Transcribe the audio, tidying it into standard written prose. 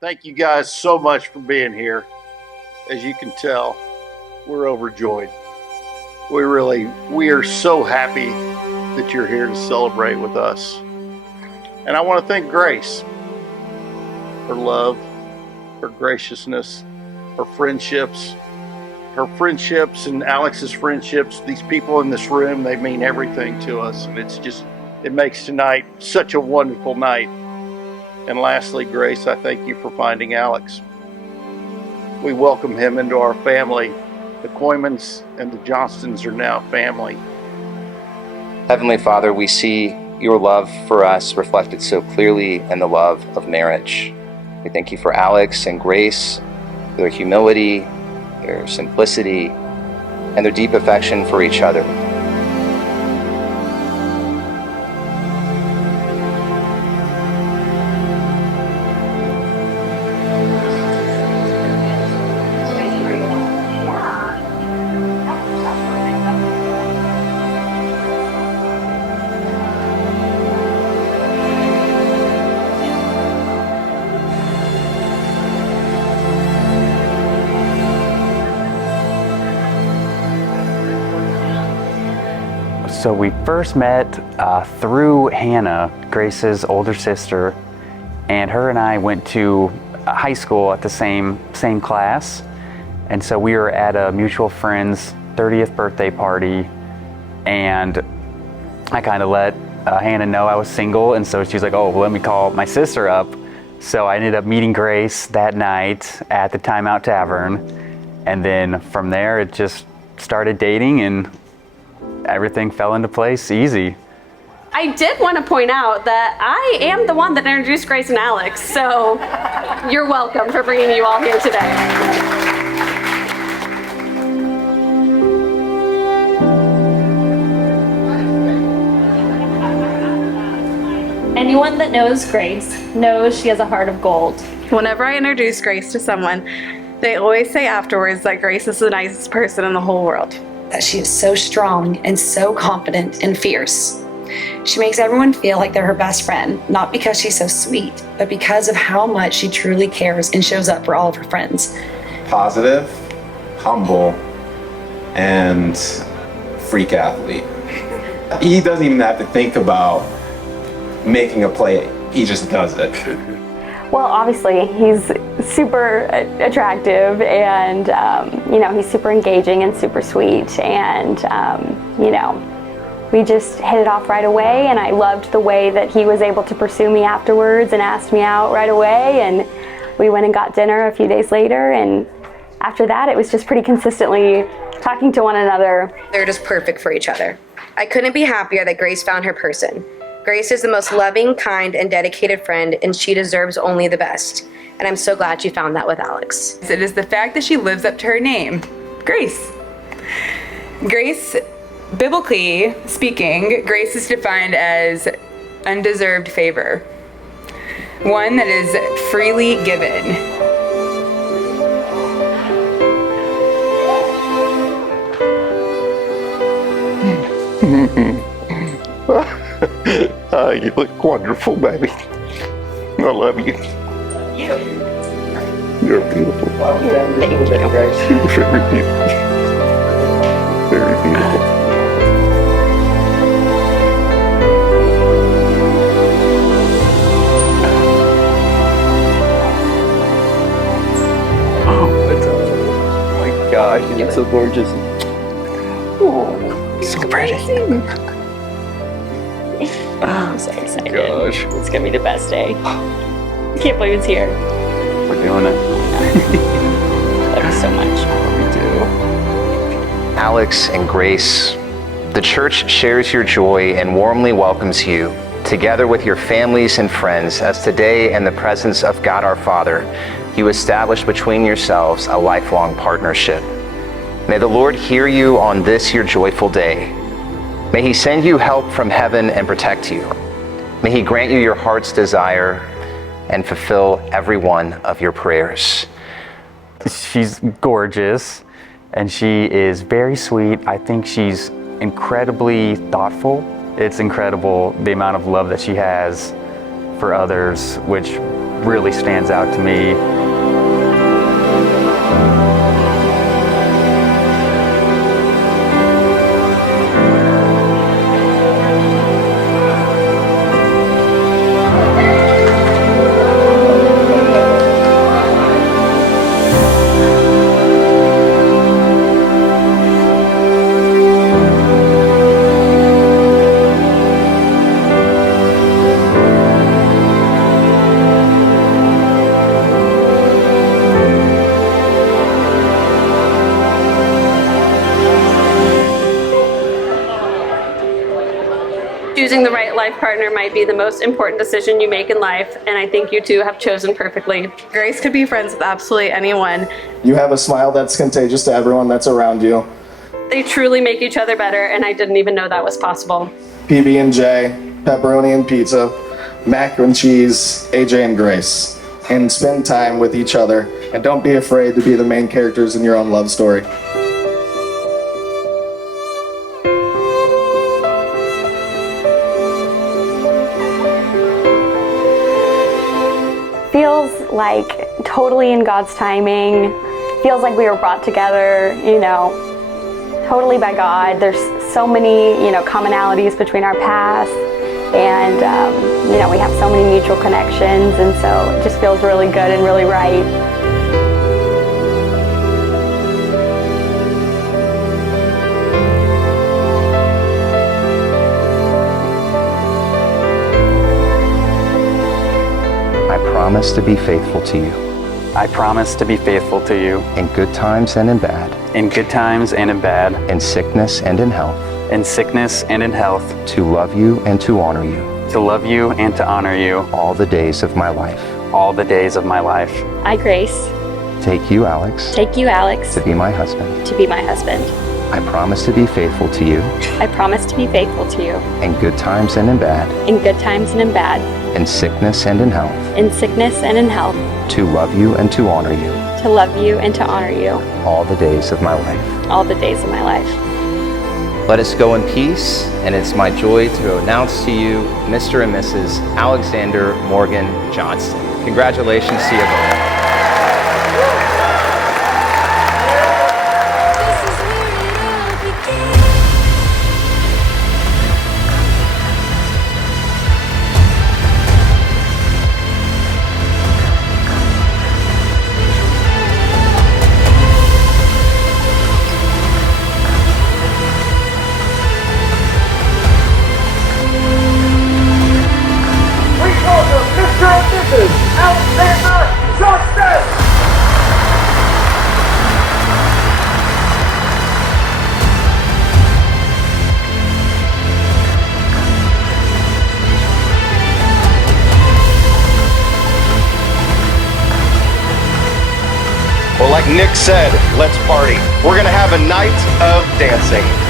Thank you guys so much for being here. As you can tell, we're overjoyed. We are so happy that you're here to celebrate with us. And I want to thank Grace, her love, her graciousness, her friendships and Alex's friendships. These people in this room, they mean everything to us. And it makes tonight such a wonderful night. And lastly, Grace, I thank you for finding Alex. We welcome him into our family. The Coymans and the Johnstons are now family. Heavenly Father, we see your love for us reflected so clearly in the love of marriage. We thank you for Alex and Grace, their humility, their simplicity, and their deep affection for each other. So we first met through Hannah, Grace's older sister, and her and I went to high school at the same class. And so we were at a mutual friend's 30th birthday party, and I kind of let Hannah know I was single, and so she was like, oh, well, let me call my sister up. So I ended up meeting Grace that night at the Timeout Tavern, and then from there it just started dating, and everything fell into place easy. I did want to point out that I am the one that introduced Grace and Alex, so you're welcome for bringing you all here today. Anyone that knows Grace knows she has a heart of gold. Whenever I introduce Grace to someone, they always say afterwards that Grace is the nicest person in the whole world. That she is so strong and so confident and fierce. She makes everyone feel like they're her best friend, not because she's so sweet, but because of how much she truly cares and shows up for all of her friends. Positive, humble, and freak athlete. He doesn't even have to think about making a play, he just does it. Well, obviously, he's super attractive, and he's super engaging and super sweet, and we just hit it off right away, and I loved the way that he was able to pursue me afterwards and asked me out right away, and we went and got dinner a few days later, and after that, it was just pretty consistently talking to one another. They're just perfect for each other. I couldn't be happier that Grace found her person. Grace is the most loving, kind, and dedicated friend, and she deserves only the best. And I'm so glad she found that with Alex. It is the fact that she lives up to her name, Grace. Grace, biblically speaking, grace is defined as undeserved favor, one that is freely given. You look wonderful, baby. I love you. You're beautiful. Thank you. You're very beautiful. Very beautiful. Oh my gosh, you look so gorgeous. Oh, so pretty. I'm so excited. Gosh. It's gonna be the best day. I can't believe it's here. We're doing it. Love you so much. We do. Alex and Grace, the church shares your joy and warmly welcomes you, together with your families and friends, as today in the presence of God our Father, you establish between yourselves a lifelong partnership. May the Lord hear you on this your joyful day. May he send you help from heaven and protect you. May he grant you your heart's desire and fulfill every one of your prayers. She's gorgeous, and she is very sweet. I think she's incredibly thoughtful. It's incredible the amount of love that she has for others, which really stands out to me. Choosing the right life partner might be the most important decision you make in life, and I think you two have chosen perfectly. Grace could be friends with absolutely anyone. You have a smile that's contagious to everyone that's around you. They truly make each other better, and I didn't even know that was possible. PB&J, pepperoni and pizza, mac and cheese, AJ and Grace. And spend time with each other, and don't be afraid to be the main characters in your own love story. Feels like totally in God's timing. Feels like we were brought together, totally by God. There's so many, commonalities between our past, and we have so many mutual connections, and so it just feels really good and really right. I promise to be faithful to you. I promise to be faithful to you. In good times and in bad. In good times and in bad. In sickness and in health. In sickness and in health. To love you and to honor you. To love you and to honor you. All the days of my life. All the days of my life. I, Grace, take you, Alex. Take you, Alex. To be my husband. To be my husband. I promise to be faithful to you. I promise to be faithful to you. In good times and in bad. In good times and in bad. In sickness and in health. In sickness and in health. To love you and to honor you. To love you and to honor you. All the days of my life. All the days of my life. Let us go in peace, and it's my joy to announce to you Mr. and Mrs. Alexander Morgan Johnston. Congratulations to you both. Well, like Nick said, let's party. We're gonna have a night of dancing.